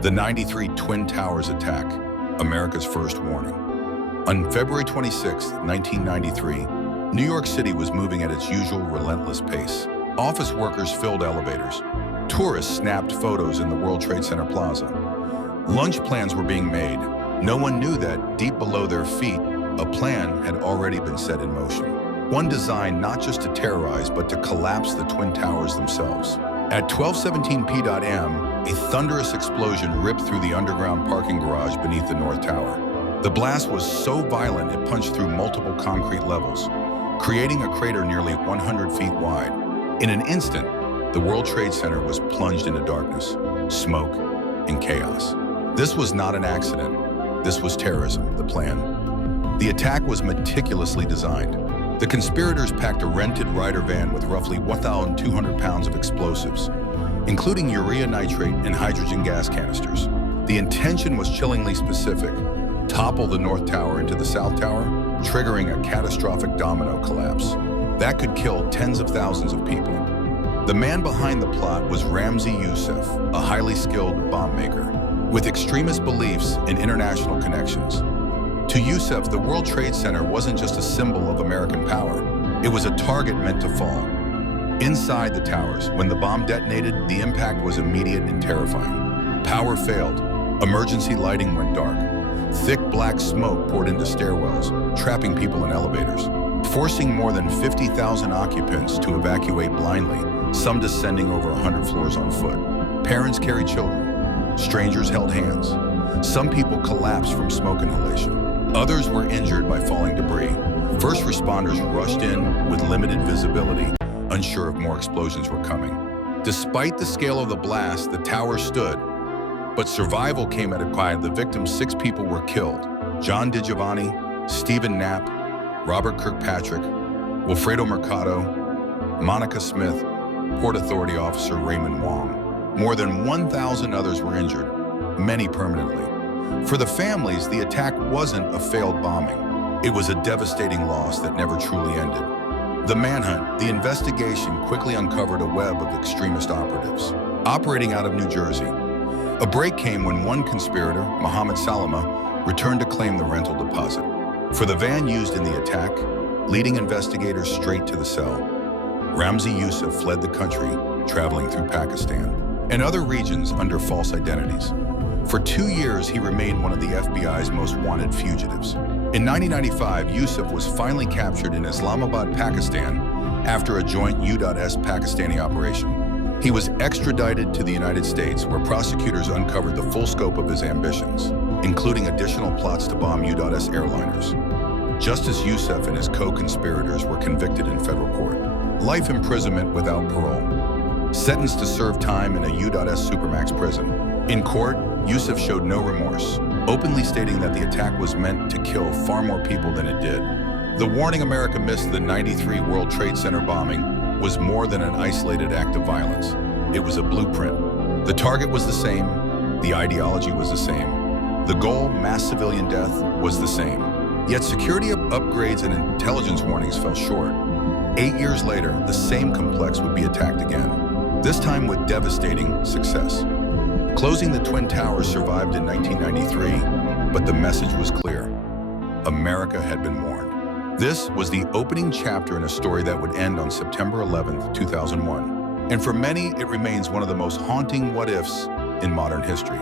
The 93 Twin Towers attack, America's first warning. On February 26, 1993, New York City was moving at its usual relentless pace. Office workers filled elevators. Tourists snapped photos in the World Trade Center plaza. Lunch plans were being made. No one knew that, deep below their feet, a plan had already been set in motion. One designed not just to terrorize, but to collapse the Twin Towers themselves. At 12:17 p.m, a thunderous explosion ripped through the underground parking garage beneath the North Tower. The blast was so violent it punched through multiple concrete levels, creating a crater nearly 100 feet wide. In an instant, the World Trade Center was plunged into darkness, smoke, and chaos. This was not an accident. This was terrorism, the plan. The attack was meticulously designed. The conspirators packed a rented Ryder van with roughly 1,200 pounds of explosives, including urea nitrate and hydrogen gas canisters. The intention was chillingly specific: topple the North Tower into the South Tower, triggering a catastrophic domino collapse. That could kill tens of thousands of people. The man behind the plot was Ramzi Youssef, a highly skilled bomb maker, with extremist beliefs and international connections. To Youssef, the World Trade Center wasn't just a symbol of American power. It was a target meant to fall. Inside the towers, when the bomb detonated, the impact was immediate and terrifying. Power failed. Emergency lighting went dark. Thick black smoke poured into stairwells, trapping people in elevators, forcing more than 50,000 occupants to evacuate blindly, some descending over 100 floors on foot. Parents carried children. Strangers held hands. Some people collapsed from smoke inhalation. Others were injured by falling debris. First responders rushed in with limited visibility, unsure if more explosions were coming. Despite the scale of the blast, the tower stood, but survival came at a cost. The victims, 6 people, were killed: John DiGiovanni, Stephen Knapp, Robert Kirkpatrick, Wilfredo Mercado, Monica Smith, Port Authority officer Raymond Wong. More than 1,000 others were injured, many permanently. For the families, the attack wasn't a failed bombing. It was a devastating loss that never truly ended. The manhunt, the investigation, quickly uncovered a web of extremist operatives, operating out of New Jersey. A break came when one conspirator, Mohammed Salama, returned to claim the rental deposit for the van used in the attack, leading investigators straight to the cell. Ramzi Youssef fled the country, traveling through Pakistan and other regions under false identities. For 2 years, he remained one of the FBI's most wanted fugitives. In 1995, Youssef was finally captured in Islamabad, Pakistan, after a joint U.S. Pakistani operation. He was extradited to the United States, where prosecutors uncovered the full scope of his ambitions, including additional plots to bomb U.S. airliners. Justice Youssef and his co-conspirators were convicted in federal court. Life imprisonment without parole. Sentenced to serve time in a U.S. Supermax prison. In court, Youssef showed no remorse, openly stating that the attack was meant to kill far more people than it did. The warning America missed, the 93 World Trade Center bombing, was more than an isolated act of violence. It was a blueprint. The target was the same, the ideology was the same, the goal, mass civilian death, was the same. Yet security upgrades and intelligence warnings fell short. 8 years later, the same complex would be attacked again, this time with devastating success. Closing the Twin Towers survived in 1993, but the message was clear. America had been warned. This was the opening chapter in a story that would end on September 11, 2001. And for many, it remains one of the most haunting what-ifs in modern history.